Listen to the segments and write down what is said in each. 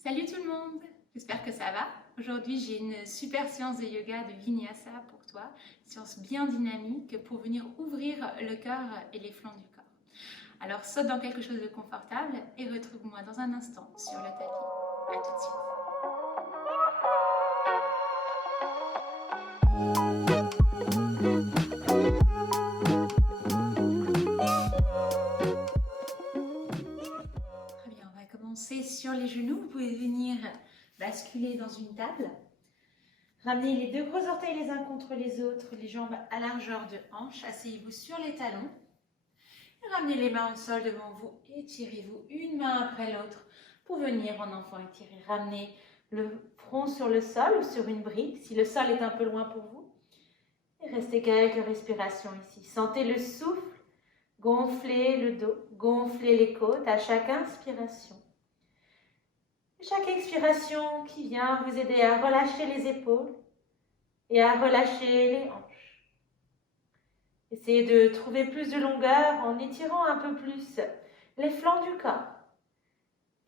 Salut tout le monde, j'espère que ça va. Aujourd'hui, j'ai une super séance de yoga de Vinyasa pour toi, séance bien dynamique pour venir ouvrir le cœur et les flancs du corps. Alors saute dans quelque chose de confortable et retrouve-moi dans un instant sur le tapis. À tout de suite. Très bien, on va commencer sur les genoux. Vous pouvez venir basculer dans une table. Ramenez les deux gros orteils les uns contre les autres, les jambes à largeur de hanche. Asseyez-vous sur les talons. Et ramenez les mains au sol devant vous. Étirez-vous une main après l'autre pour venir en enfant étiré. Ramenez le front sur le sol ou sur une brique si le sol est un peu loin pour vous. Et restez quelques respirations ici. Sentez le souffle gonfler le dos, gonfler les côtes à chaque inspiration. Chaque expiration qui vient vous aider à relâcher les épaules et à relâcher les hanches. Essayez de trouver plus de longueur en étirant un peu plus les flancs du corps.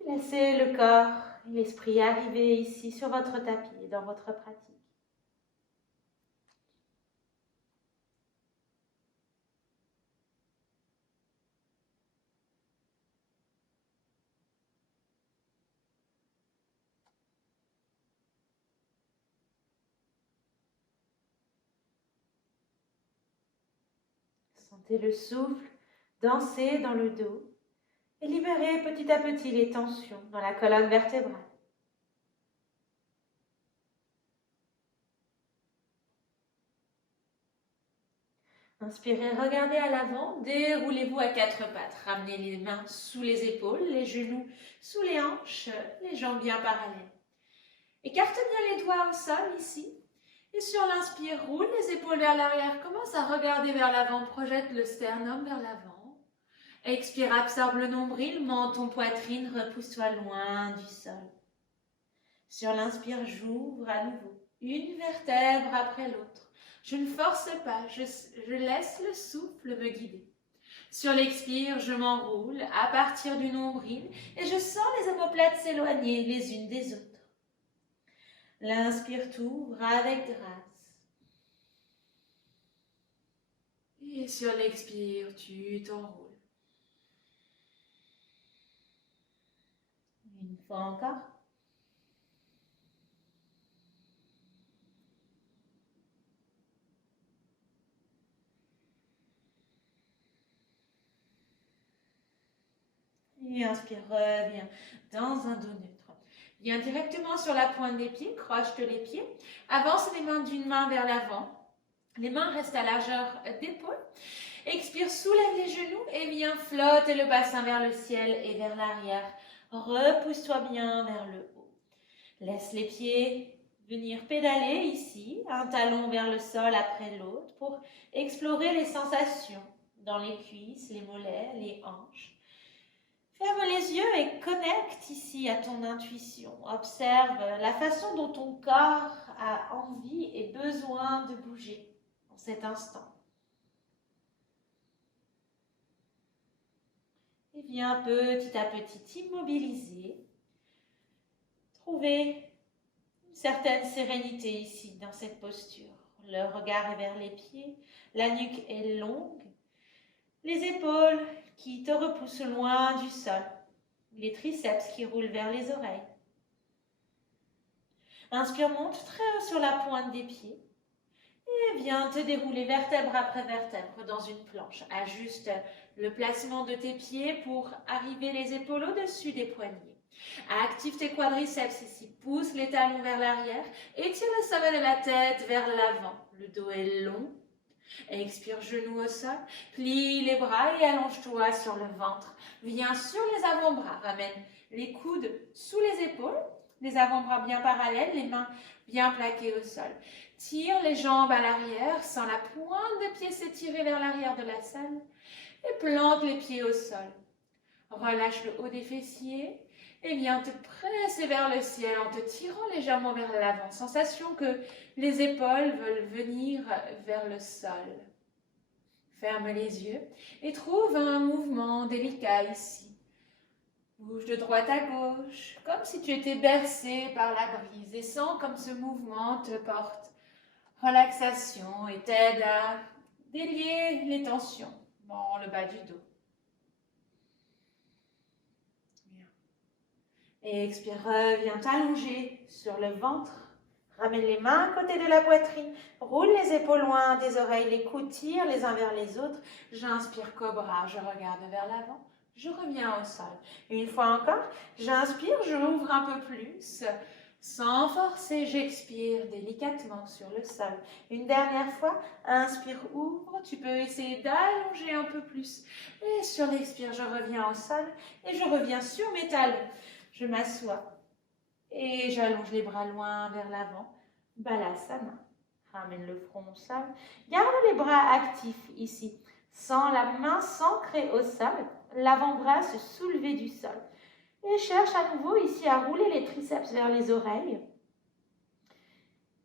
Laissez le corps et l'esprit arriver ici sur votre tapis et dans votre pratique. Sentez le souffle danser dans le dos et libérez petit à petit les tensions dans la colonne vertébrale. Inspirez, regardez à l'avant, déroulez-vous à quatre pattes. Ramenez les mains sous les épaules, les genoux sous les hanches, les jambes bien parallèles. Écartez bien les doigts au sol ici. Et sur l'inspire, roule les épaules vers l'arrière. Commence à regarder vers l'avant, projette le sternum vers l'avant. Expire, absorbe le nombril, menton, poitrine, repousse-toi loin du sol. Sur l'inspire, j'ouvre à nouveau, une vertèbre après l'autre. Je ne force pas, je laisse le souffle me guider. Sur l'expire, je m'enroule à partir du nombril et je sens les omoplates s'éloigner les unes des autres. L'inspire t'ouvre avec grâce. Et sur l'expire, tu t'enroules. Une fois encore. Et inspire, reviens dans un dos neutre. Viens directement sur la pointe des pieds, croche les pieds. Avance les mains d'une main vers l'avant. Les mains restent à largeur d'épaule. Expire, soulève les genoux et viens flotter le bassin vers le ciel et vers l'arrière. Repousse-toi bien vers le haut. Laisse les pieds venir pédaler ici, un talon vers le sol après l'autre pour explorer les sensations dans les cuisses, les mollets, les hanches. Ferme les yeux et connecte ici à ton intuition. Observe la façon dont ton corps a envie et besoin de bouger en cet instant. Et viens petit à petit t'immobiliser. Trouver une certaine sérénité ici dans cette posture. Le regard est vers les pieds, la nuque est longue, les épaules qui te repoussent loin du sol, les triceps qui roulent vers les oreilles. Inspire, monte très haut sur la pointe des pieds et viens te dérouler vertèbre après vertèbre dans une planche. Ajuste le placement de tes pieds pour arriver les épaules au-dessus des poignets. Active tes quadriceps ici, pousse les talons vers l'arrière, étire le sommet de la tête vers l'avant. Le dos est long. Expire, genoux au sol, plie les bras et allonge-toi sur le ventre. Viens sur les avant-bras, ramène les coudes sous les épaules, les avant-bras bien parallèles, les mains bien plaquées au sol. Tire les jambes à l'arrière, sens la pointe de pied s'étirer vers l'arrière de la salle et plante les pieds au sol. Relâche le haut des fessiers et viens te presser vers le ciel en te tirant légèrement vers l'avant. Sensation que les épaules veulent venir vers le sol. Ferme les yeux et trouve un mouvement délicat ici. Bouge de droite à gauche, comme si tu étais bercé par la brise et sens comme ce mouvement te porte. Relaxation et t'aide à délier les tensions dans le bas du dos. Bien. Et expire, reviens t'allonger sur le ventre. Ramène les mains à côté de la poitrine. Roule les épaules loin des oreilles, les coudes tirent les uns vers les autres. J'inspire cobra, je regarde vers l'avant. Je reviens au sol. Une fois encore, j'inspire, j'ouvre un peu plus. Sans forcer, j'expire délicatement sur le sol. Une dernière fois, inspire, ouvre. Tu peux essayer d'allonger un peu plus. Et sur l'expire, je reviens au sol et je reviens sur mes talons. Je m'assois et j'allonge les bras loin vers l'avant. Balasana. Ramène le front au sol. Garde les bras actifs ici. Sans la main s'ancrer au sol, l'avant-bras se soulever du sol. Et cherche à nouveau ici à rouler les triceps vers les oreilles.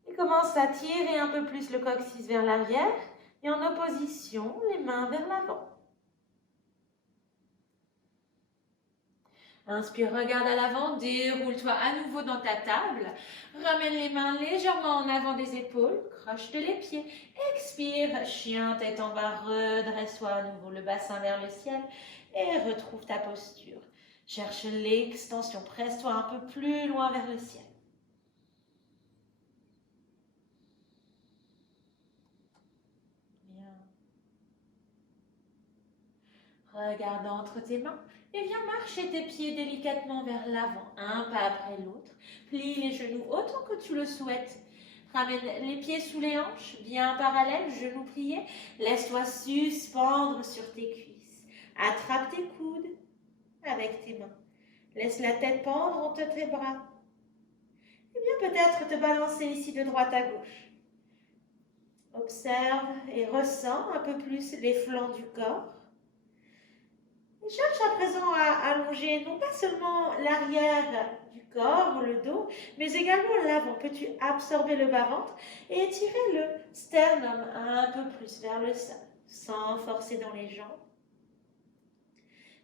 Et commence à tirer un peu plus le coccyx vers l'arrière. Et en opposition, les mains vers l'avant. Inspire, regarde à l'avant, déroule-toi à nouveau dans ta table. Ramène les mains légèrement en avant des épaules, croche les pieds. Expire, chien, tête en bas, redresse-toi à nouveau le bassin vers le ciel et retrouve ta posture. Cherche l'extension, presse-toi un peu plus loin vers le ciel. Bien. Regarde entre tes mains. Et viens marcher tes pieds délicatement vers l'avant, un pas après l'autre. Plie les genoux autant que tu le souhaites. Ramène les pieds sous les hanches, bien parallèles, genoux pliés. Laisse-toi suspendre sur tes cuisses. Attrape tes coudes avec tes mains. Laisse la tête pendre entre tes bras. Et bien peut-être te balancer ici de droite à gauche. Observe et ressens un peu plus les flancs du corps. Cherche à présent à allonger non pas seulement l'arrière du corps ou le dos, mais également l'avant. Peux-tu absorber le bas-ventre et étirer le sternum un peu plus vers le sol, sans forcer dans les jambes.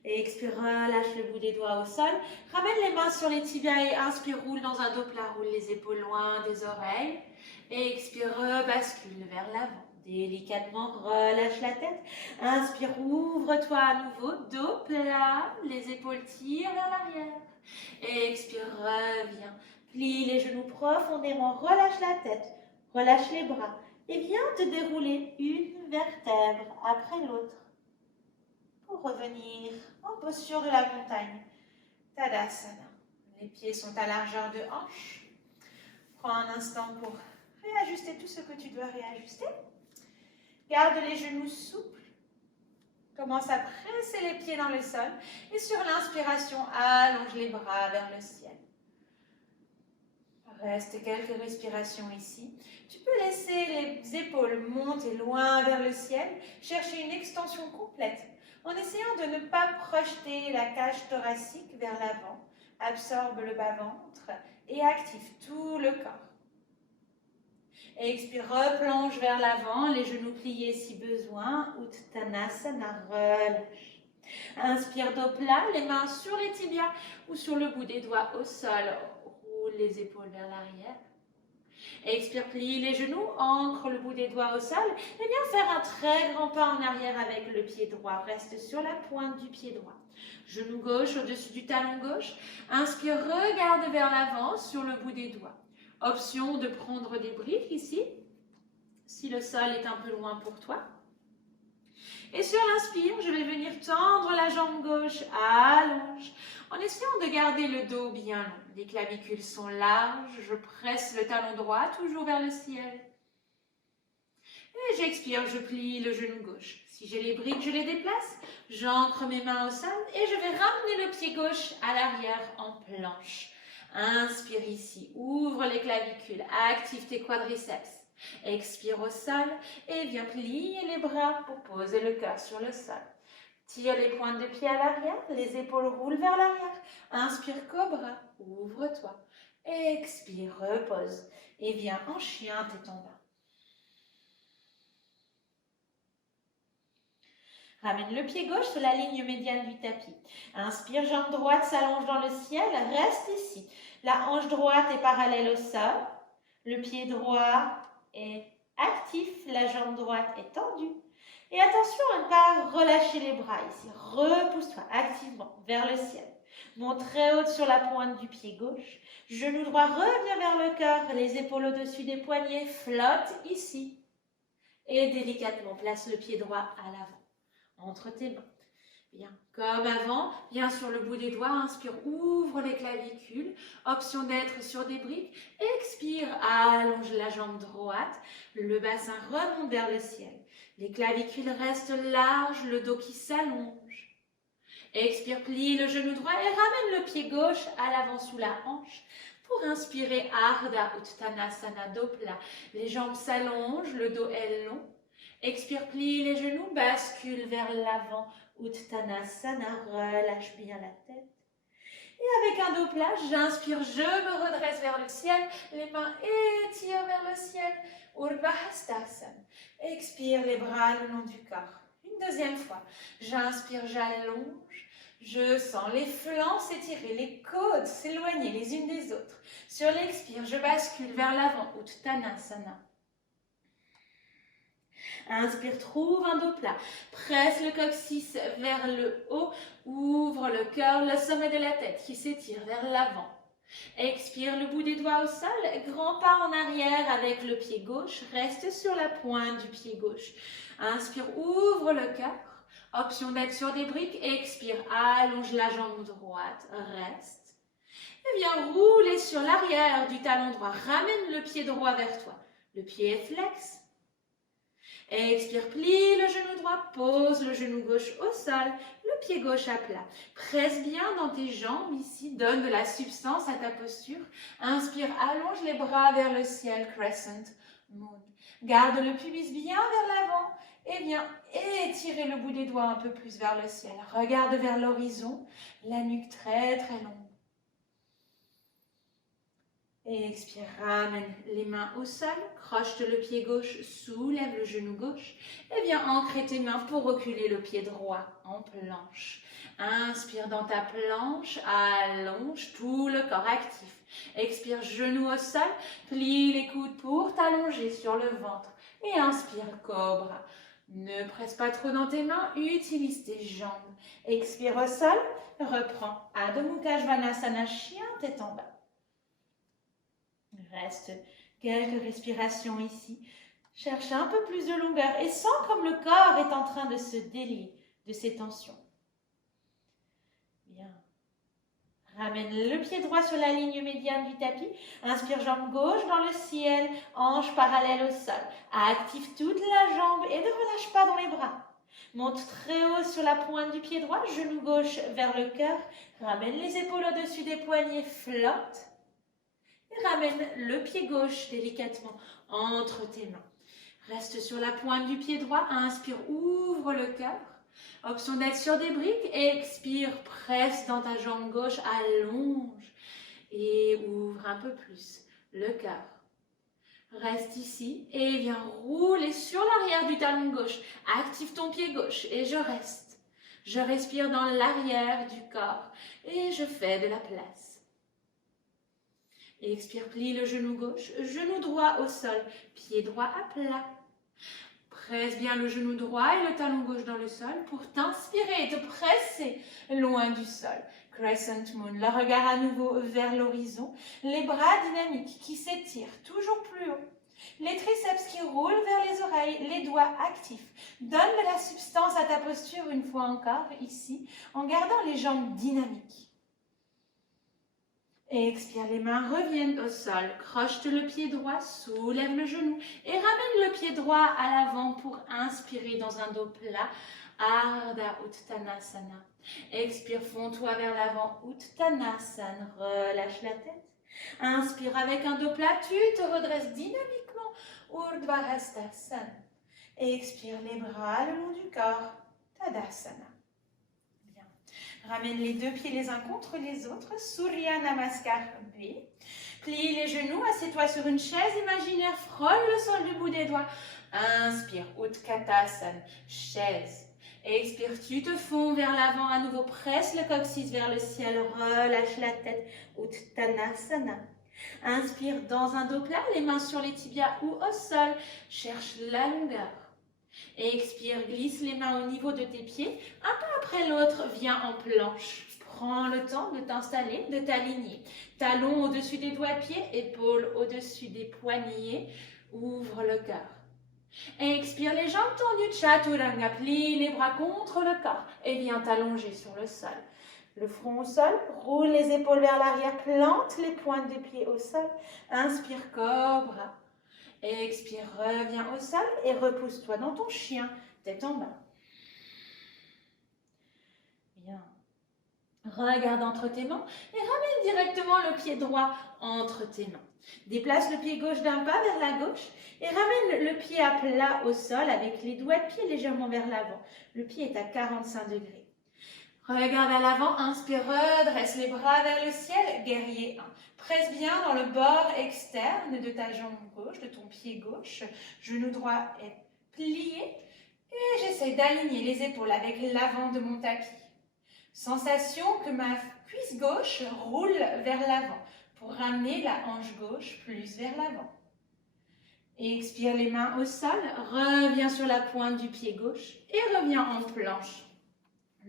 Et expire, relâche le bout des doigts au sol. Ramène les mains sur les tibias et inspire, roule dans un dos plat, roule les épaules loin des oreilles. Et expire, bascule vers l'avant. Délicatement, relâche la tête. Inspire, ouvre-toi à nouveau, dos plat, les épaules tirent vers l'arrière. Et expire, reviens. Plie les genoux profondément, relâche la tête, relâche les bras. Et viens te dérouler une vertèbre après l'autre. Pour revenir en posture de la montagne. Tadasana. Les pieds sont à largeur de hanche. Prends un instant pour réajuster tout ce que tu dois réajuster. Garde les genoux souples. Commence à presser les pieds dans le sol. Et sur l'inspiration, allonge les bras vers le ciel. Reste quelques respirations ici. Tu peux laisser les épaules monter loin vers le ciel. Chercher une extension complète en essayant de ne pas projeter la cage thoracique vers l'avant. Absorbe le bas-ventre et active tout le corps. Expire, replonge vers l'avant, les genoux pliés si besoin. Uttanasana, relâche. Inspire, dos plat, les mains sur les tibias ou sur le bout des doigts au sol. Roule les épaules vers l'arrière. Expire, plie les genoux, ancre le bout des doigts au sol. Et viens faire un très grand pas en arrière avec le pied droit. Reste sur la pointe du pied droit. Genou gauche au-dessus du talon gauche. Inspire, regarde vers l'avant sur le bout des doigts. Option de prendre des briques ici, si le sol est un peu loin pour toi. Et sur l'inspire, je vais venir tendre la jambe gauche, allonge, en essayant de garder le dos bien long. Les clavicules sont larges, je presse le talon droit, toujours vers le ciel. Et j'expire, je plie le genou gauche. Si j'ai les briques, je les déplace, j'ancre mes mains au sol et je vais ramener le pied gauche à l'arrière en planche. Inspire ici, ouvre les clavicules, active tes quadriceps. Expire au sol et viens plier les bras pour poser le cœur sur le sol. Tire les pointes de pied à l'arrière, les épaules roulent vers l'arrière. Inspire, cobra, ouvre-toi. Expire, repose et viens en chien, tête en bas. Ramène le pied gauche sur la ligne médiane du tapis. Inspire, jambe droite s'allonge dans le ciel, reste ici. La hanche droite est parallèle au sol. Le pied droit est actif, la jambe droite est tendue. Et attention à ne pas relâcher les bras ici. Repousse-toi activement vers le ciel. Monte très haute sur la pointe du pied gauche. Genou droit revient vers le cœur. Les épaules au-dessus des poignets flottent ici. Et délicatement, place le pied droit à l'avant, entre tes mains. Bien, comme avant, bien sur le bout des doigts, inspire, ouvre les clavicules, option d'être sur des briques, expire, allonge la jambe droite, le bassin remonte vers le ciel, les clavicules restent larges, le dos qui s'allonge. Expire, plie le genou droit et ramène le pied gauche à l'avant sous la hanche. Pour inspirer, Ardha Uttanasana, dos plat, les jambes s'allongent, le dos est long. Expire, plie les genoux, bascule vers l'avant, Uttanasana, relâche bien la tête. Et avec un dos plat, j'inspire, je me redresse vers le ciel, les mains étirent vers le ciel, Urdhva Hastasana. Expire, les bras le long du corps. Une deuxième fois, j'inspire, j'allonge, je sens les flancs s'étirer, les côtes s'éloigner les unes des autres. Sur l'expire, je bascule vers l'avant, Uttanasana. Inspire, trouve un dos plat. Presse le coccyx vers le haut. Ouvre le cœur, le sommet de la tête qui s'étire vers l'avant. Expire, le bout des doigts au sol. Grand pas en arrière avec le pied gauche. Reste sur la pointe du pied gauche. Inspire, ouvre le cœur. Option d'être sur des briques. Expire, allonge la jambe droite. Reste. Et viens rouler sur l'arrière du talon droit. Ramène le pied droit vers toi. Le pied est flex. Expire, plie le genou droit, pose le genou gauche au sol, le pied gauche à plat. Presse bien dans tes jambes ici, donne de la substance à ta posture. Inspire, allonge les bras vers le ciel, Crescent Moon. Garde le pubis bien vers l'avant et viens étirer le bout des doigts un peu plus vers le ciel. Regarde vers l'horizon, la nuque très très longue. Et expire, ramène les mains au sol, croche le pied gauche, soulève le genou gauche et viens ancrer tes mains pour reculer le pied droit en planche. Inspire dans ta planche, allonge tout le corps actif. Expire, genou au sol, plie les coudes pour t'allonger sur le ventre et inspire, cobra. Ne presse pas trop dans tes mains, utilise tes jambes. Expire au sol, reprends Adho Mukha Svanasana, chien tête en bas. Reste quelques respirations ici. Cherche un peu plus de longueur et sens comme le corps est en train de se délier de ces tensions. Bien. Ramène le pied droit sur la ligne médiane du tapis. Inspire, jambe gauche dans le ciel, hanche parallèle au sol. Active toute la jambe et ne relâche pas dans les bras. Monte très haut sur la pointe du pied droit, genou gauche vers le cœur. Ramène les épaules au-dessus des poignets, flotte. Et ramène le pied gauche délicatement entre tes mains. Reste sur la pointe du pied droit. Inspire, ouvre le cœur. Option d'être sur des briques. Expire, presse dans ta jambe gauche, allonge. Et ouvre un peu plus le cœur. Reste ici et viens rouler sur l'arrière du talon gauche. Active ton pied gauche et je reste. Je respire dans l'arrière du corps et je fais de la place. Expire, plie le genou gauche, genou droit au sol, pied droit à plat. Presse bien le genou droit et le talon gauche dans le sol pour t'inspirer et te presser loin du sol. Crescent Moon, le regard à nouveau vers l'horizon, les bras dynamiques qui s'étirent toujours plus haut. Les triceps qui roulent vers les oreilles, les doigts actifs. Donne de la substance à ta posture une fois encore ici, en gardant les jambes dynamiques. Et expire, les mains reviennent au sol. Croche le pied droit, soulève le genou et ramène le pied droit à l'avant pour inspirer dans un dos plat. Ardha Uttanasana. Expire, fonds-toi vers l'avant. Uttanasana. Relâche la tête. Inspire avec un dos plat, tu te redresses dynamiquement. Urdhva Hastasana. Expire les bras le long du corps. Tadasana. Ramène les deux pieds les uns contre les autres. Surya Namaskar B. Plie les genoux, assieds-toi sur une chaise imaginaire, frôle le sol du bout des doigts. Inspire, Utkatasana, chaise. Expire, tu te fonds vers l'avant. À nouveau, presse le coccyx vers le ciel. Relâche la tête. Uttanasana. Inspire dans un dos plat, les mains sur les tibias ou au sol. Cherche la longueur. Expire, glisse les mains au niveau de tes pieds. Un pas après l'autre, viens en planche. Prends le temps de t'installer, de t'aligner. Talons au-dessus des doigts de pied, épaules au-dessus des poignets. Ouvre le cœur. Expire, les jambes tendues, chaturanga, plie les bras contre le corps et viens t'allonger sur le sol. Le front au sol, roule les épaules vers l'arrière, plante les pointes des pieds au sol. Inspire, cobra. Expire, reviens au sol et repousse-toi dans ton chien, tête en bas. Bien. Regarde entre tes mains et ramène directement le pied droit entre tes mains. Déplace le pied gauche d'un pas vers la gauche et ramène le pied à plat au sol avec les doigts de pied légèrement vers l'avant. Le pied est à 45 degrés. Regarde à l'avant, inspire, redresse les bras vers le ciel, guerrier 1. Presse bien dans le bord externe de ta jambe gauche, de ton pied gauche. Genou droit est plié et j'essaie d'aligner les épaules avec l'avant de mon tapis. Sensation que ma cuisse gauche roule vers l'avant pour ramener la hanche gauche plus vers l'avant. Expire les mains au sol, reviens sur la pointe du pied gauche et reviens en planche.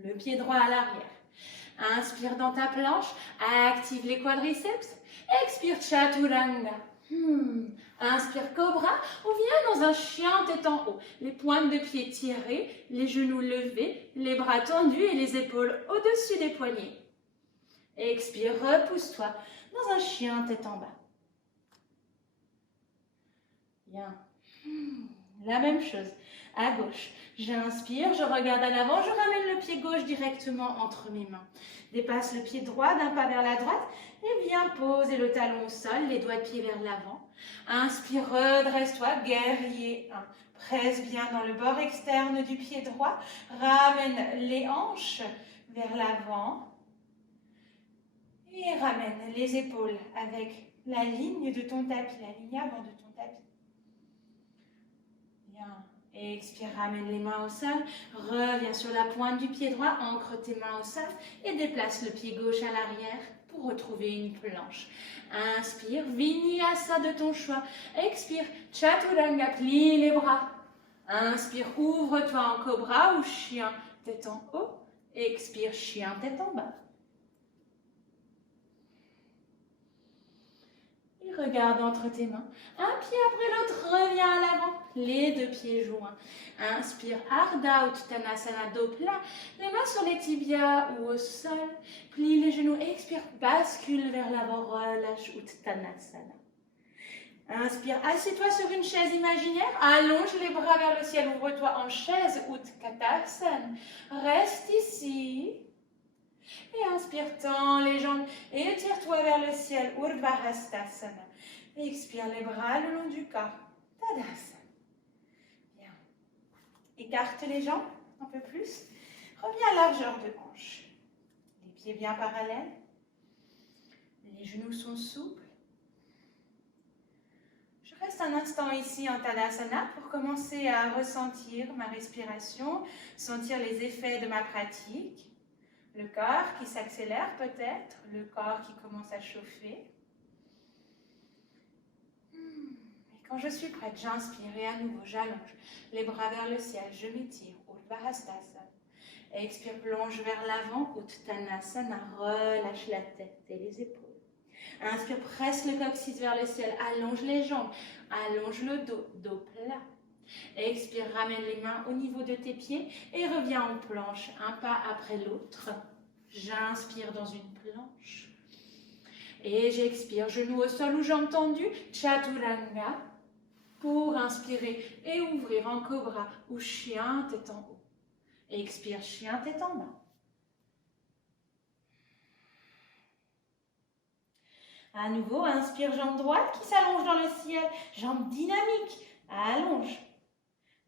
Le pied droit à l'arrière. Inspire dans ta planche, active les quadriceps. Expire chaturanga. Inspire cobra ou viens dans un chien tête en haut. Les pointes de pied tirées, les genoux levés, les bras tendus et les épaules au-dessus des poignets. Expire, repousse-toi dans un chien tête en bas. Bien. La même chose. À gauche. J'inspire, je regarde à l'avant, je ramène le pied gauche directement entre mes mains. Dépasse le pied droit d'un pas vers la droite et viens poser le talon au sol, les doigts de pied vers l'avant. Inspire, redresse-toi, guerrier 1. Presse bien dans le bord externe du pied droit. Ramène les hanches vers l'avant. Et ramène les épaules avec la ligne de ton tapis, la ligne avant de ton tapis. Bien. Expire, ramène les mains au sol, reviens sur la pointe du pied droit, ancre tes mains au sol et déplace le pied gauche à l'arrière pour retrouver une planche. Inspire, vinyasa de ton choix. Expire, chaturanga, plie les bras. Inspire, ouvre-toi en cobra ou chien, tête en haut. Expire, chien, tête en bas. Regarde entre tes mains. Un pied après l'autre, reviens à l'avant. Les deux pieds joints. Inspire, Ardha Uttanasana, dos plat. Les mains sur les tibias ou au sol. Plie les genoux. Expire, bascule vers l'avant. Relâche Uttanasana. Inspire, assieds-toi sur une chaise imaginaire. Allonge les bras vers le ciel. Ouvre-toi en chaise Utkatasana. Reste ici. Et inspire, tends les jambes et étire-toi vers le ciel, Urdhva-hastasana. Expire les bras le long du corps, Tadasana. Bien. Écarte les jambes un peu plus. Reviens à largeur de hanche. Les pieds bien parallèles. Les genoux sont souples. Je reste un instant ici en Tadasana pour commencer à ressentir ma respiration, sentir les effets de ma pratique. Le corps qui s'accélère peut-être, le corps qui commence à chauffer. Et quand je suis prête, j'inspire et à nouveau j'allonge les bras vers le ciel, je m'étire, Urdhva-hastasana. Expire, plonge vers l'avant, Uttanasana, relâche la tête et les épaules. Inspire, presse le coccyx vers le ciel, allonge les jambes, allonge le dos, dos plat. Expire, ramène les mains au niveau de tes pieds et reviens en planche, un pas après l'autre. J'inspire dans une planche. Et j'expire, genoux au sol ou jambes tendues, chaturanga, pour inspirer et ouvrir en cobra ou chien tête en haut. Expire, chien tête en bas. À nouveau, inspire, jambe droite qui s'allonge dans le ciel, jambe dynamique, allonge.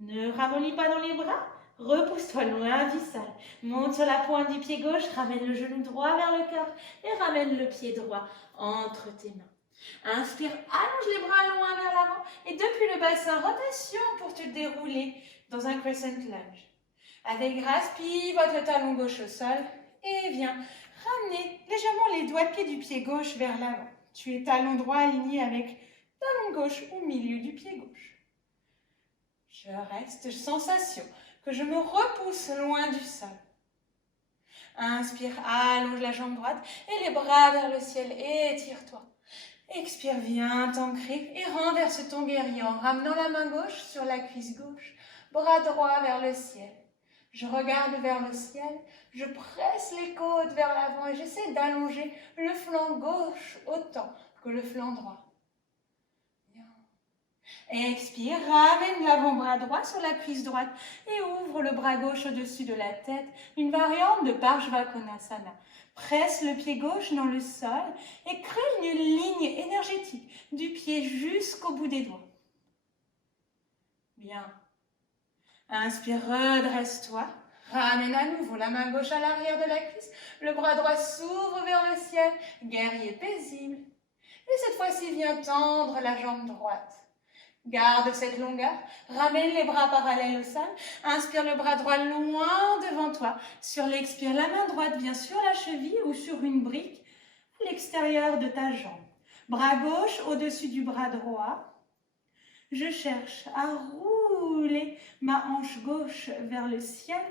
Ne ramollis pas dans les bras, repousse-toi loin du sol. Monte sur la pointe du pied gauche, ramène le genou droit vers le cœur et ramène le pied droit entre tes mains. Inspire, allonge les bras loin vers l'avant et depuis le bassin, rotation pour te dérouler dans un crescent lunge. Avec grâce, pivote le talon gauche au sol et viens ramener légèrement les doigts de pied du pied gauche vers l'avant. Tu es talon droit aligné avec talon gauche au milieu du pied gauche. Je reste sensation que je me repousse loin du sol. Inspire, allonge la jambe droite et les bras vers le ciel, étire-toi. Expire, viens t'ancrer et renverse ton guerrier en ramenant la main gauche sur la cuisse gauche, bras droit vers le ciel. Je regarde vers le ciel, je presse les côtes vers l'avant et j'essaie d'allonger le flanc gauche autant que le flanc droit. Expire, ramène l'avant-bras droit sur la cuisse droite et ouvre le bras gauche au-dessus de la tête, une variante de Parshvakonasana. Presse le pied gauche dans le sol et crée une ligne énergétique du pied jusqu'au bout des doigts. Bien. Inspire, redresse-toi. Ramène à nouveau la main gauche à l'arrière de la cuisse. Le bras droit s'ouvre vers le ciel. Guerrier paisible. Et cette fois-ci, viens tendre la jambe droite. Garde cette longueur. Ramène les bras parallèles au sol. Inspire le bras droit loin devant toi. Sur l'expire, la main droite vient sur la cheville ou sur une brique à l'extérieur de ta jambe. Bras gauche au-dessus du bras droit. Je cherche à rouler ma hanche gauche vers le ciel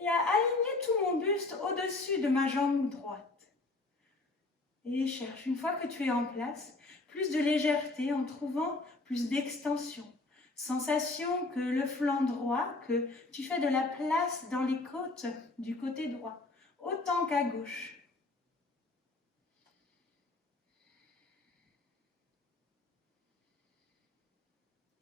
et à aligner tout mon buste au-dessus de ma jambe droite. Et cherche, une fois que tu es en place, plus de légèreté en trouvant plus d'extension. Sensation que le flanc droit, que tu fais de la place dans les côtes du côté droit, autant qu'à gauche.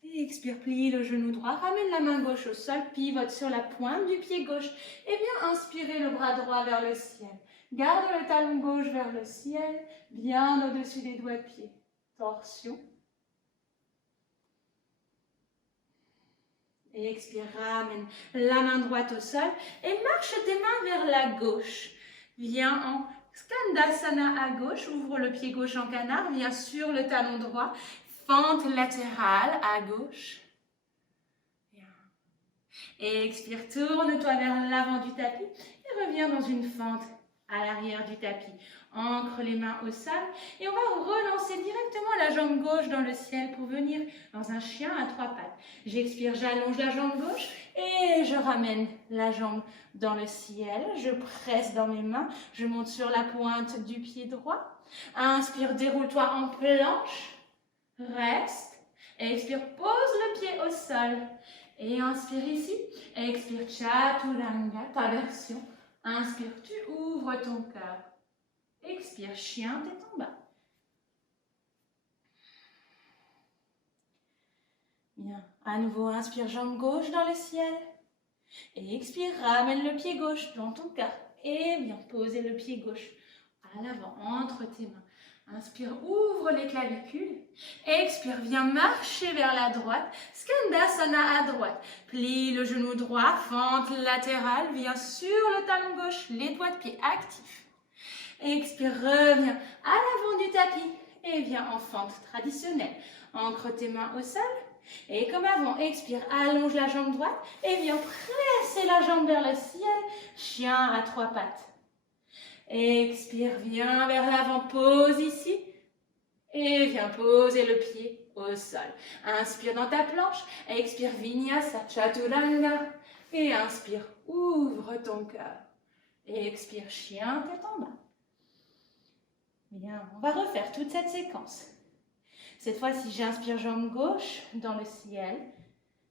Et expire, plie le genou droit, ramène la main gauche au sol, pivote sur la pointe du pied gauche et viens inspirer le bras droit vers le ciel. Garde le talon gauche vers le ciel, bien au-dessus des doigts de pied. Torsion. Et expire, ramène la main droite au sol et marche tes mains vers la gauche. Viens en Skandasana à gauche, ouvre le pied gauche en canard, viens sur le talon droit. Fente latérale à gauche. Bien. Et expire, tourne-toi vers l'avant du tapis et reviens dans une fente à l'arrière du tapis. Ancre les mains au sol et on va relancer directement la jambe gauche dans le ciel pour venir dans un chien à 3 pattes. J'expire, j'allonge la jambe gauche et je ramène la jambe dans le ciel. Je presse dans mes mains, je monte sur la pointe du pied droit. Inspire, déroule-toi en planche. Reste, expire, pose le pied au sol et inspire ici, expire, Chaturanga, ta version, inspire, tu ouvres ton cœur, expire, chien, tête en bas. Bien, à nouveau, inspire, jambe gauche dans le ciel et expire, ramène le pied gauche dans ton cœur et viens poser le pied gauche à l'avant, entre tes mains. Inspire, ouvre les clavicules. Expire, viens marcher vers la droite. Skandasana à droite. Plie le genou droit, fente latérale. Viens sur le talon gauche, les doigts de pied actifs. Expire, reviens à l'avant du tapis et viens en fente traditionnelle. Ancre tes mains au sol. Et comme avant, expire, allonge la jambe droite et viens presser la jambe vers le ciel. Chien à 3 pattes. Expire, viens vers l'avant, pose ici. Et viens poser le pied au sol. Inspire dans ta planche. Expire, Vinyasa, Chaturanga. Et inspire, ouvre ton cœur. Et expire, chien, tête en bas. Bien, on va refaire toute cette séquence. Cette fois-ci, j'inspire jambe gauche dans le ciel.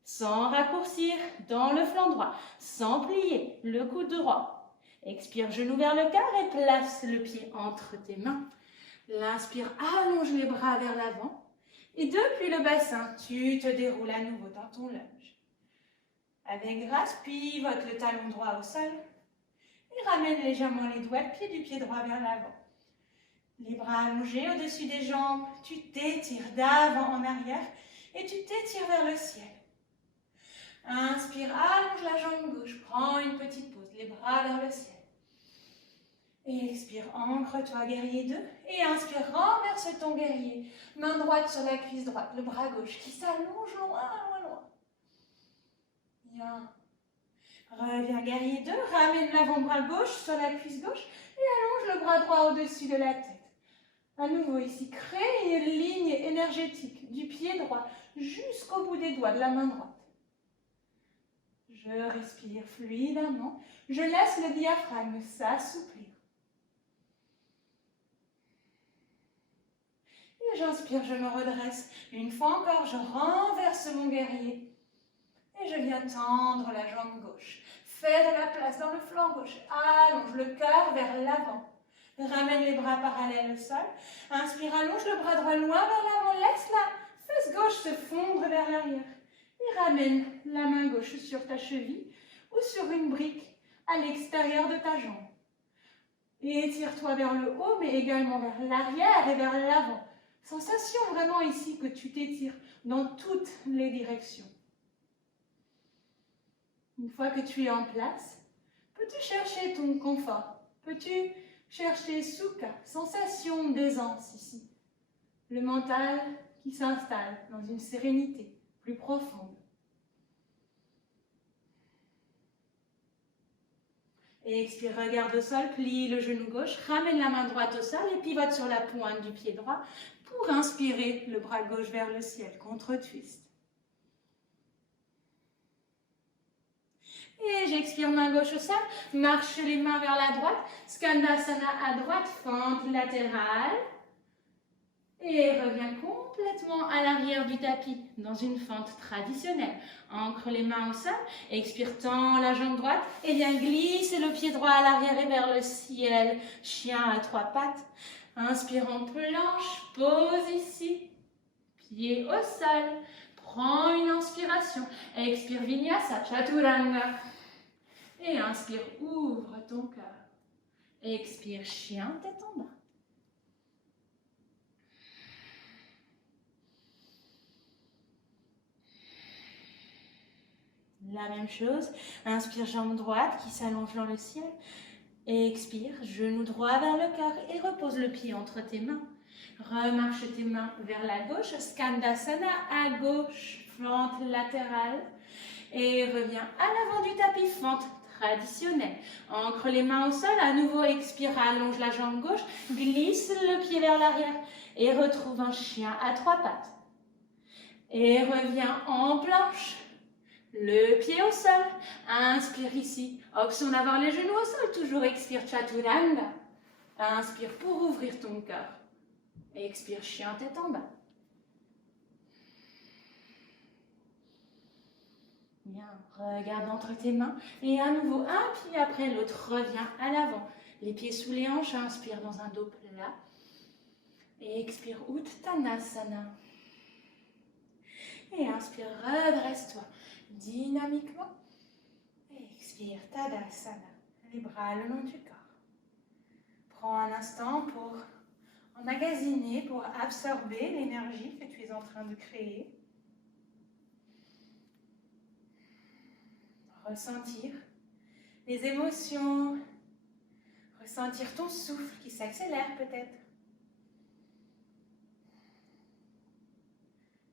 Sans raccourcir, dans le flanc droit. Sans plier, le coude droit. Expire, genou vers le cœur et place le pied entre tes mains. L'inspire, allonge les bras vers l'avant. Et depuis le bassin, tu te déroules à nouveau dans ton lunge. Avec grâce, pivote le talon droit au sol. Et ramène légèrement les doigts de pied du pied droit vers l'avant. Les bras allongés au-dessus des jambes. Tu t'étires d'avant en arrière et tu t'étires vers le ciel. Inspire, allonge la jambe gauche. Prends une petite pause. Les bras vers le ciel. Et expire, ancre-toi, guerrier 2. Et inspire, renverse ton guerrier. Main droite sur la cuisse droite, le bras gauche qui s'allonge loin, loin, loin. Bien. Reviens, guerrier 2, ramène l'avant-bras gauche sur la cuisse gauche et allonge le bras droit au-dessus de la tête. À nouveau ici, crée une ligne énergétique du pied droit jusqu'au bout des doigts de la main droite. Je respire fluidement, je laisse le diaphragme s'assouplir. Et j'inspire, je me redresse. Une fois encore, je renverse mon guerrier. Et je viens tendre la jambe gauche. Fais de la place dans le flanc gauche. Allonge le cœur vers l'avant. Ramène les bras parallèles au sol. Inspire, allonge le bras droit loin vers l'avant. Laisse la fesse gauche se fondre vers l'arrière. Et ramène la main gauche sur ta cheville ou sur une brique à l'extérieur de ta jambe. Et étire-toi vers le haut, mais également vers l'arrière et vers l'avant. Sensation vraiment ici que tu t'étires dans toutes les directions. Une fois que tu es en place, peux-tu chercher ton confort? Peux-tu chercher Sukha, sensation d'aisance ici? Le mental qui s'installe dans une sérénité plus profonde. Et expire, regarde au sol, plie le genou gauche, ramène la main droite au sol et pivote sur la pointe du pied droit pour inspirer le bras gauche vers le ciel, contre-twist. Et j'expire, main gauche au sol, marche les mains vers la droite, Skandasana à droite, fente latérale. Et reviens complètement à l'arrière du tapis, dans une fente traditionnelle. Ancre les mains au sol, expire, tends la jambe droite, et viens glisser le pied droit à l'arrière et vers le ciel. Chien à trois pattes. Inspire en planche, pose ici, pied au sol. Prends une inspiration, expire Vinyasa, Chaturanga. Et inspire, ouvre ton cœur. Expire, chien, tête en bas. La même chose, inspire, jambe droite qui s'allonge dans le ciel. Et expire, genou droit vers le cœur et repose le pied entre tes mains. Remarche tes mains vers la gauche, Skandasana à gauche, fente latérale. Et reviens à l'avant du tapis, fente traditionnelle. Ancre les mains au sol, à nouveau expire, allonge la jambe gauche, glisse le pied vers l'arrière et retrouve un chien à trois pattes. Et reviens en planche. Le pied au sol, inspire ici, option d'avoir les genoux au sol, toujours expire Chaturanga, inspire pour ouvrir ton cœur, expire chien tête en bas. Bien, regarde entre tes mains et à nouveau un pied après l'autre, reviens à l'avant, les pieds sous les hanches, inspire dans un dos plat et expire Uttanasana. Et inspire, redresse-toi dynamiquement. Et expire, Tadasana, les bras le long du corps. Prends un instant pour emmagasiner, pour absorber l'énergie que tu es en train de créer. Ressentir les émotions, ressentir ton souffle qui s'accélère peut-être.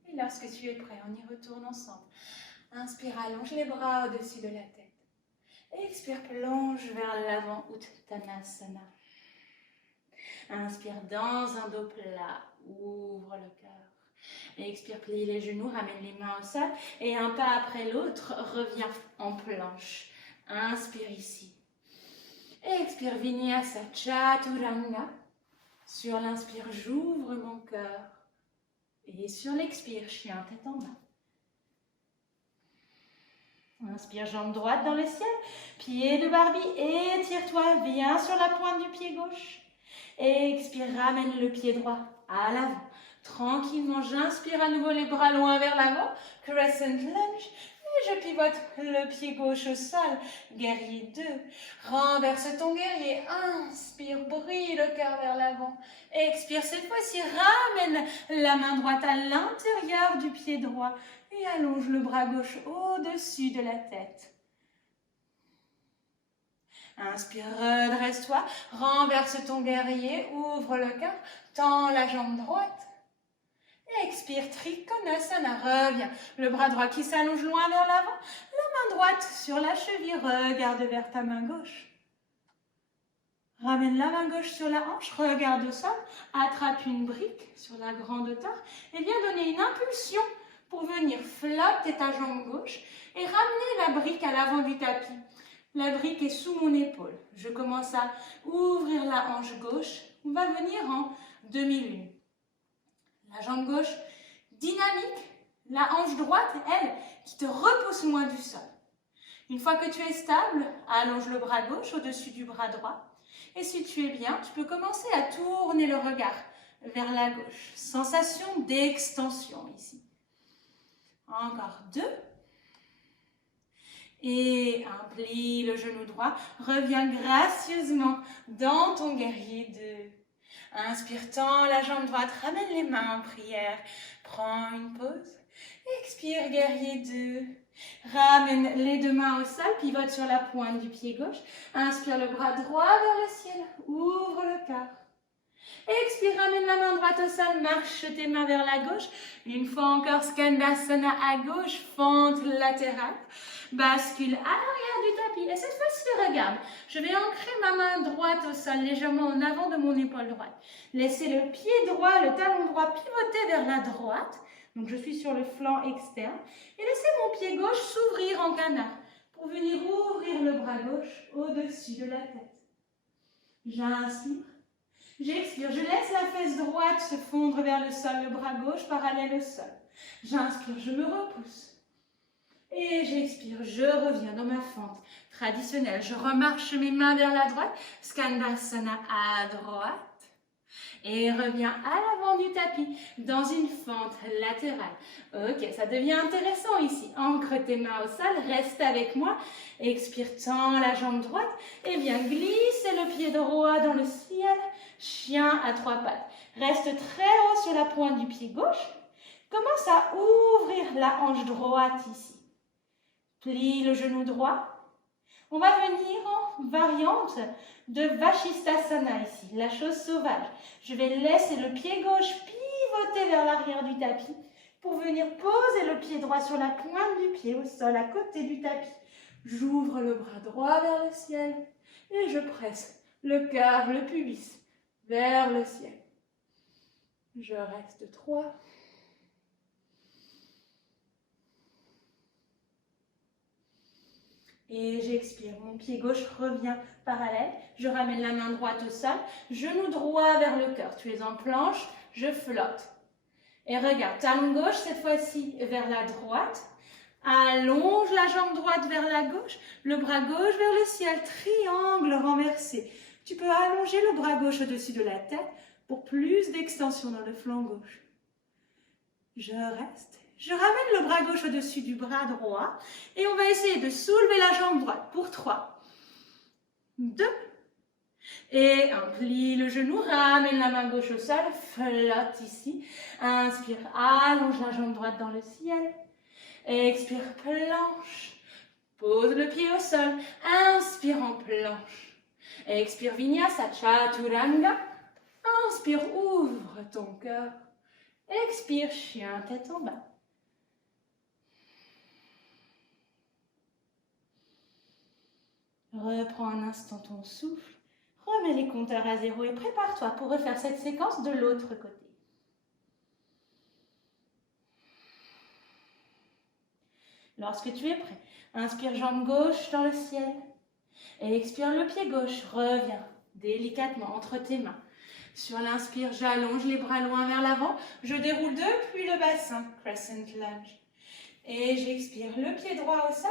Et lorsque tu es prêt, on y retourne ensemble. Inspire, allonge les bras au-dessus de la tête. Expire, plonge vers l'avant, Uttanasana. Inspire dans un dos plat, ouvre le cœur. Expire, plie les genoux, ramène les mains au sol. Et un pas après l'autre, reviens en planche. Inspire ici. Expire, Vinyasa, Chaturanga. Sur l'inspire, j'ouvre mon cœur. Et sur l'expire, chien tête en bas. Inspire, jambe droite dans le ciel, pied de Barbie, étire-toi, viens sur la pointe du pied gauche. Expire, ramène le pied droit à l'avant. Tranquillement, j'inspire à nouveau les bras loin vers l'avant, Crescent Lunge, et je pivote le pied gauche au sol, guerrier 2. Renverse ton guerrier, inspire, brille le cœur vers l'avant. Expire, cette fois-ci, ramène la main droite à l'intérieur du pied droit. Et allonge le bras gauche au-dessus de la tête. Inspire, redresse-toi, renverse ton guerrier, ouvre le cœur, tends la jambe droite. Expire, Trikonasana, reviens. Le bras droit qui s'allonge loin vers l'avant, la main droite sur la cheville, regarde vers ta main gauche. Ramène la main gauche sur la hanche, regarde au sol, attrape une brique sur la grande hauteur et viens donner une impulsion pour venir flotter ta jambe gauche et ramener la brique à l'avant du tapis. La brique est sous mon épaule. Je commence à ouvrir la hanche gauche. On va venir en demi-lune. La jambe gauche dynamique. La hanche droite, elle, qui te repousse moins du sol. Une fois que tu es stable, allonge le bras gauche au-dessus du bras droit. Et si tu es bien, tu peux commencer à tourner le regard vers la gauche. Sensation d'extension ici. Encore 2. Et plie le genou droit. Reviens gracieusement dans ton guerrier 2. Inspire, tends la jambe droite. Ramène les mains en prière. Prends une pause. Expire, guerrier 2. Ramène les deux mains au sol. Pivote sur la pointe du pied gauche. Inspire le bras droit vers le ciel. Ouvre le cœur. Expire, ramène la main droite au sol, marche tes mains vers la gauche. Une fois encore, Skandasana à gauche, fente latérale. Bascule à l'arrière du tapis. Et cette fois-ci, regarde, je vais ancrer ma main droite au sol, légèrement en avant de mon épaule droite. Laissez le pied droit, le talon droit pivoter vers la droite. Donc, je suis sur le flanc externe. Et laissez mon pied gauche s'ouvrir en canard pour venir ouvrir le bras gauche au-dessus de la tête. J'inspire. J'expire, je laisse la fesse droite se fondre vers le sol, le bras gauche parallèle au sol. J'inspire, je me repousse. Et j'expire, je reviens dans ma fente traditionnelle. Je remarche mes mains vers la droite, Skandasana à droite. Et reviens à l'avant du tapis, dans une fente latérale. Ok, ça devient intéressant ici. Ancre tes mains au sol, reste avec moi. Expire, tends la jambe droite et viens glisser le pied droit dans le ciel. Chien à 3 pattes. Reste très haut sur la pointe du pied gauche. Commence à ouvrir la hanche droite ici. Plie le genou droit. On va venir en variante de Vashisthasana ici, la chose sauvage. Je vais laisser le pied gauche pivoter vers l'arrière du tapis pour venir poser le pied droit sur la pointe du pied au sol à côté du tapis. J'ouvre le bras droit vers le ciel et je presse le cœur, le pubis vers le ciel. Je reste 3. Et j'expire, mon pied gauche revient parallèle, je ramène la main droite au sol, genou droit vers le cœur, tu es en planche, je flotte. Et regarde, talon gauche cette fois-ci vers la droite, allonge la jambe droite vers la gauche, le bras gauche vers le ciel, triangle renversé. Tu peux allonger le bras gauche au-dessus de la tête pour plus d'extension dans le flanc gauche. Je reste. Je ramène le bras gauche au-dessus du bras droit et on va essayer de soulever la jambe droite pour 3, 2 et plie le genou, ramène la main gauche au sol, flotte ici, inspire, allonge la jambe droite dans le ciel, expire, planche, pose le pied au sol, inspire en planche, expire, Vinyasa, Chaturanga, inspire, ouvre ton cœur, expire, chien, tête en bas. Reprends un instant ton souffle, remets les compteurs à 0 et prépare-toi pour refaire cette séquence de l'autre côté. Lorsque tu es prêt, inspire jambe gauche dans le ciel et expire le pied gauche, reviens délicatement entre tes mains. Sur l'inspire, j'allonge les bras loin vers l'avant, je déroule depuis le bassin, Crescent Lunge. Et j'expire le pied droit au sol.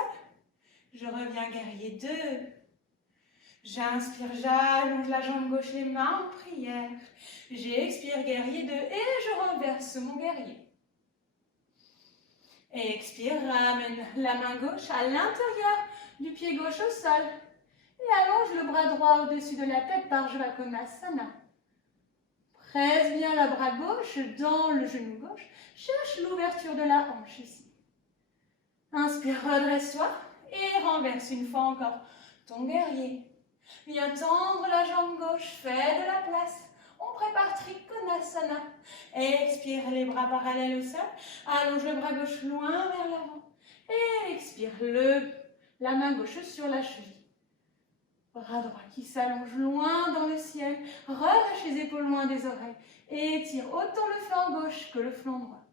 Je reviens guerrier 2. J'inspire, j'allonge la jambe gauche, les mains en prière. J'expire guerrier 2 et je renverse mon guerrier. Expire, ramène la main gauche à l'intérieur du pied gauche au sol. Et allonge le bras droit au-dessus de la tête par Konasana. Presse bien le bras gauche dans le genou gauche. Cherche l'ouverture de la hanche ici. Inspire, redresse-toi. Et renverse une fois encore ton guerrier. Viens tendre la jambe gauche, fais de la place. On prépare Trikonasana. Expire les bras parallèles au sol. Allonge le bras gauche loin vers l'avant. Et expire, la main gauche sur la cheville. Bras droit qui s'allonge loin dans le ciel. Relâche les épaules loin des oreilles. Et étire autant le flanc gauche que le flanc droit.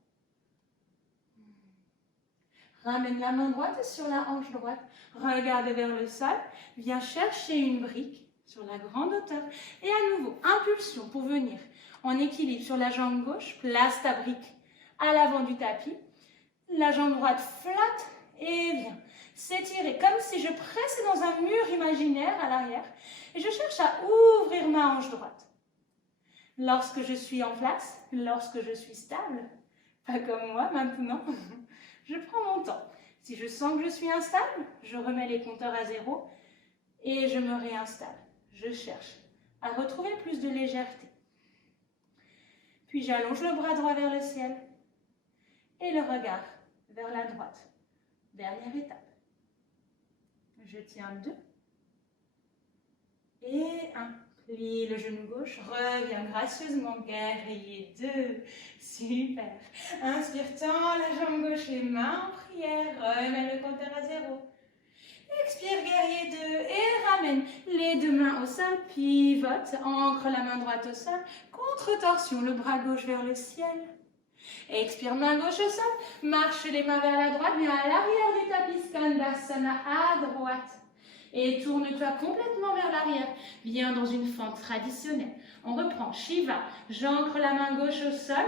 Ramène la main droite sur la hanche droite. Regarde vers le sol. Viens chercher une brique sur la grande hauteur. Et à nouveau, impulsion pour venir en équilibre sur la jambe gauche. Place ta brique à l'avant du tapis. La jambe droite flotte et viens s'étirer comme si je pressais dans un mur imaginaire à l'arrière. Et je cherche à ouvrir ma hanche droite. Lorsque je suis en place, lorsque je suis stable, pas comme moi maintenant, je prends mon temps. Si je sens que je suis instable, je remets les compteurs à 0 et je me réinstalle. Je cherche à retrouver plus de légèreté. Puis j'allonge le bras droit vers le ciel et le regard vers la droite. Dernière étape. Je tiens 2 et 1. Plie le genou gauche, reviens gracieusement, guerrier 2. Super. Inspire, tends la jambe gauche, les mains en prière, remets le compteur à 0. Expire, guerrier 2 et ramène les 2 mains au sol, pivote, ancre la main droite au sol, contre-torsion, le bras gauche vers le ciel. Expire, main gauche au sol, marche les mains vers la droite, viens à l'arrière du tapis, Skandasana à droite. Et tourne-toi complètement vers l'arrière. Viens dans une fente traditionnelle. On reprend Shiva. J'ancre la main gauche au sol.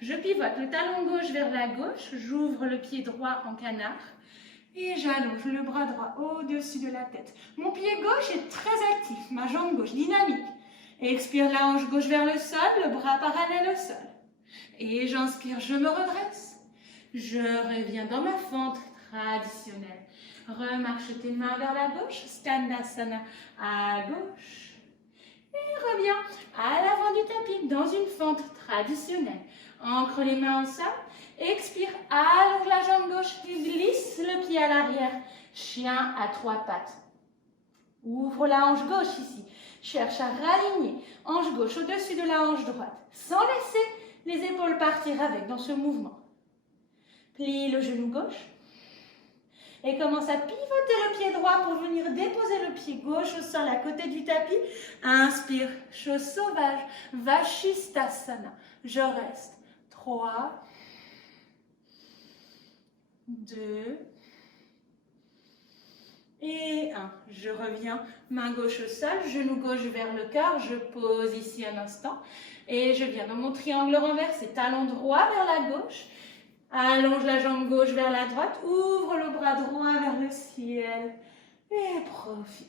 Je pivote le talon gauche vers la gauche. J'ouvre le pied droit en canard. Et j'allonge le bras droit au-dessus de la tête. Mon pied gauche est très actif. Ma jambe gauche dynamique. Expire la hanche gauche vers le sol. Le bras parallèle au sol. Et j'inspire, je me redresse. Je reviens dans ma fente traditionnelle. Remarche tes mains vers la gauche, Skandasana à gauche. Et reviens à l'avant du tapis dans une fente traditionnelle. Ancre les mains au sol. Expire, allonge la jambe gauche, glisse le pied à l'arrière. Chien à 3 pattes. Ouvre la hanche gauche ici. Cherche à raligner. Hanche gauche au-dessus de la hanche droite. Sans laisser les épaules partir avec dans ce mouvement. Plie le genou gauche. Et commence à pivoter le pied droit pour venir déposer le pied gauche au sol à côté du tapis. Inspire, chose sauvage, Vashisthasana. Je reste. 3, 2 et 1. Je reviens, main gauche au sol, genou gauche vers le cœur. Je pose ici un instant. Et je viens dans mon triangle renversé, talon droit vers la gauche. Allonge la jambe gauche vers la droite, ouvre le bras droit vers le ciel et profite.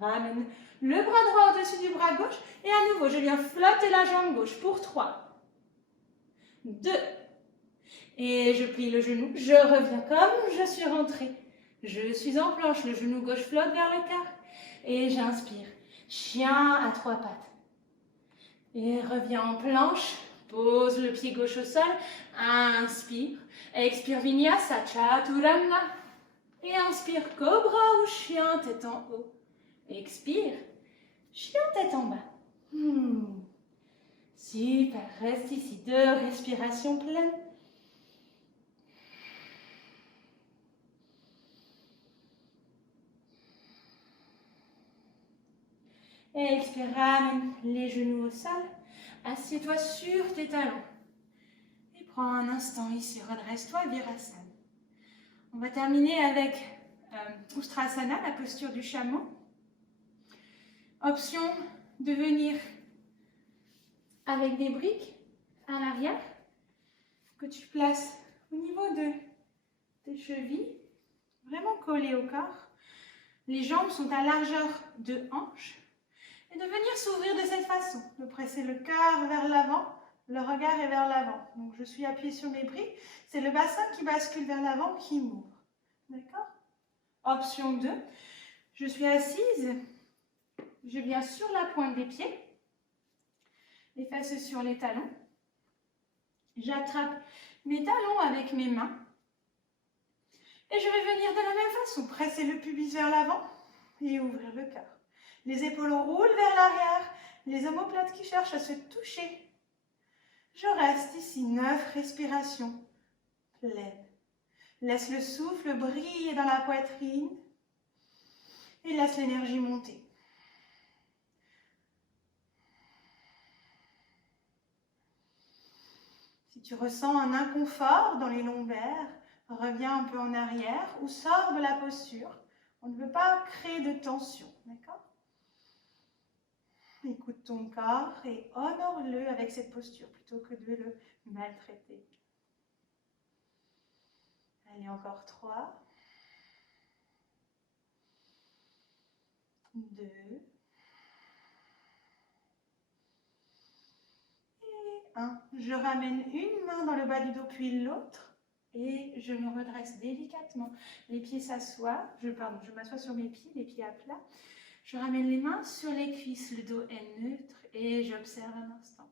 Ramène le bras droit au-dessus du bras gauche et à nouveau, je viens flotter la jambe gauche pour 3, 2 et je plie le genou. Je reviens comme je suis rentrée. Je suis en planche, le genou gauche flotte vers le cœur et j'inspire. Chien à 3 pattes. Et reviens en planche. Pose le pied gauche au sol, inspire, expire Vinyasa Chaturanga et inspire Cobra ou chien tête en haut. Expire, chien tête en bas. Super, reste ici, 2 respirations pleines. Et expire, ramène les genoux au sol. Assieds-toi sur tes talons. Et prends un instant ici, redresse-toi, Virasana. On va terminer avec Ustrasana, la posture du chameau. Option de venir avec des briques à l'arrière que tu places au niveau de tes chevilles, vraiment collées au corps. Les jambes sont à largeur de hanche. Et de venir s'ouvrir de cette façon, de presser le cœur vers l'avant, le regard est vers l'avant. Donc je suis appuyée sur mes briques, c'est le bassin qui bascule vers l'avant qui m'ouvre. D'accord? Option 2, je suis assise, je viens sur la pointe des pieds, les fesses sur les talons. J'attrape mes talons avec mes mains et je vais venir de la même façon, presser le pubis vers l'avant et ouvrir le cœur. Les épaules roulent vers l'arrière, les omoplates qui cherchent à se toucher. Je reste ici 9 respirations pleines. Laisse le souffle briller dans la poitrine et laisse l'énergie monter. Si tu ressens un inconfort dans les lombaires, reviens un peu en arrière ou sors de la posture. On ne veut pas créer de tension, d'accord? Écoute ton corps et honore-le avec cette posture plutôt que de le maltraiter. Allez, encore 3, 2, et 1. Je ramène une main dans le bas du dos puis l'autre et je me redresse délicatement. Les pieds s'assoient, je m'assois sur mes pieds, les pieds à plat. Je ramène les mains sur les cuisses, le dos est neutre et j'observe un instant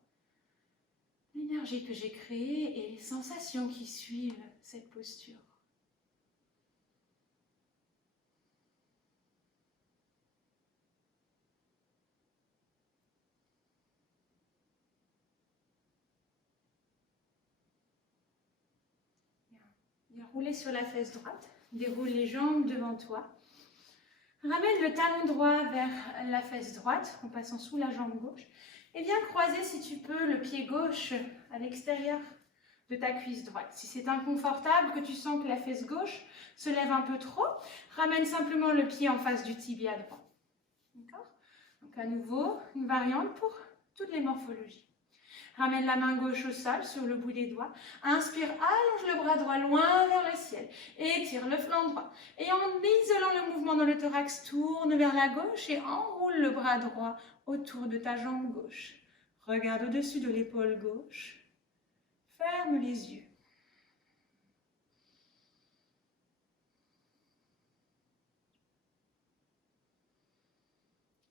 l'énergie que j'ai créée et les sensations qui suivent cette posture. Bien rouler sur la fesse droite, déroule les jambes devant toi. Ramène le talon droit vers la fesse droite en passant sous la jambe gauche. Et viens croiser si tu peux le pied gauche à l'extérieur de ta cuisse droite. Si c'est inconfortable, que tu sens que la fesse gauche se lève un peu trop, ramène simplement le pied en face du tibia droit. D'accord? Donc à nouveau, une variante pour toutes les morphologies. Ramène la main gauche au sol, sur le bout des doigts. Inspire, allonge le bras droit loin vers le ciel. Étire le flanc droit. Et en isolant le mouvement dans le thorax, tourne vers la gauche et enroule le bras droit autour de ta jambe gauche. Regarde au-dessus de l'épaule gauche. Ferme les yeux.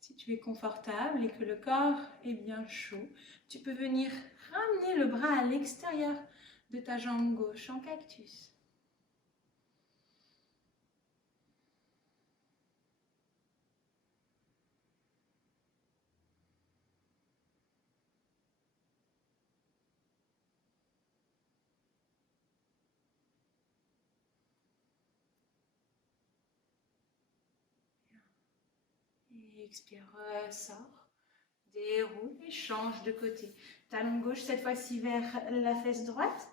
Si tu es confortable et que le corps est bien chaud, tu peux venir ramener le bras à l'extérieur de ta jambe gauche en cactus. Et expire, ressort, déroule et change de côté. Talon gauche cette fois-ci vers la fesse droite.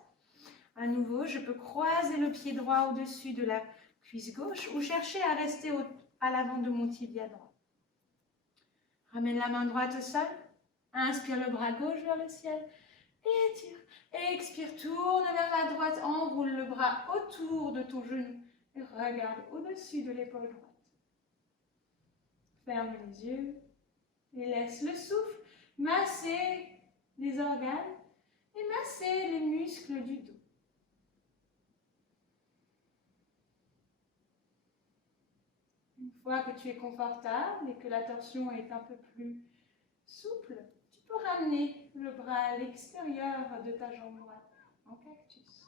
À nouveau, je peux croiser le pied droit au-dessus de la cuisse gauche ou chercher à rester à l'avant de mon tibia droit. Ramène la main droite au sol. Inspire le bras gauche vers le ciel. Étire. Expire, tourne vers la droite. Enroule le bras autour de ton genou. Et regarde au-dessus de l'épaule droite. Ferme les yeux. Et laisse le souffle masser les organes et masser les muscles du dos. Une fois que tu es confortable et que la torsion est un peu plus souple, tu peux ramener le bras à l'extérieur de ta jambe droite en cactus.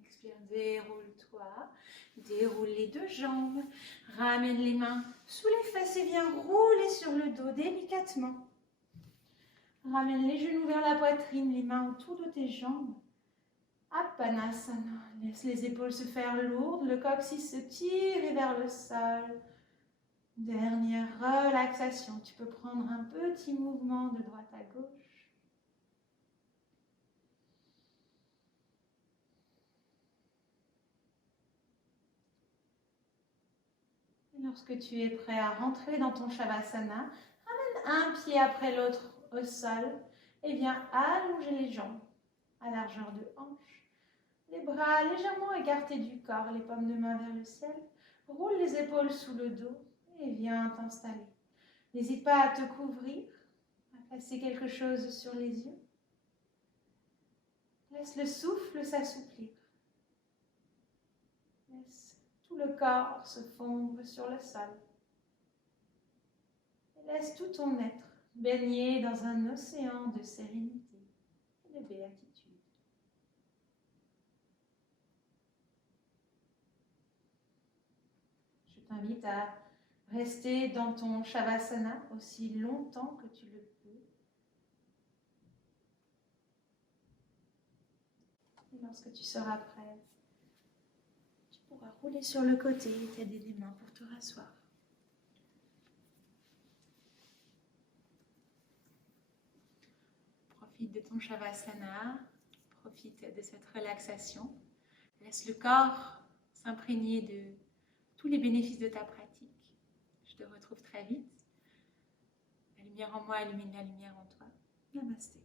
Expire, déroule-toi, déroule les deux jambes, ramène les mains sous les fesses et viens rouler sur le dos délicatement. Ramène les genoux vers la poitrine, les mains autour de tes jambes. Apanasana, laisse les épaules se faire lourdes, le coccyx se tire vers le sol. Dernière relaxation, tu peux prendre un petit mouvement de droite à gauche. Lorsque tu es prêt à rentrer dans ton Shavasana, ramène un pied après l'autre au sol et viens allonger les jambes à largeur de hanche. Les bras légèrement écartés du corps, les paumes de main vers le ciel. Roule les épaules sous le dos et viens t'installer. N'hésite pas à te couvrir, à placer quelque chose sur les yeux. Laisse le souffle s'assouplir. Laisse tout le corps se fondre sur le sol. Et laisse tout ton être baigner dans un océan de sérénité et de béatitude. Je t'invite à rester dans ton Shavasana aussi longtemps que tu le peux. Et lorsque tu seras prêt, tu pourras rouler sur le côté et t'aider des mains pour te rasseoir. Profite de ton Shavasana, profite de cette relaxation. Laisse le corps s'imprégner de tous les bénéfices de ta pratique. Je te retrouve très vite. La lumière en moi illumine la lumière en toi. Namasté.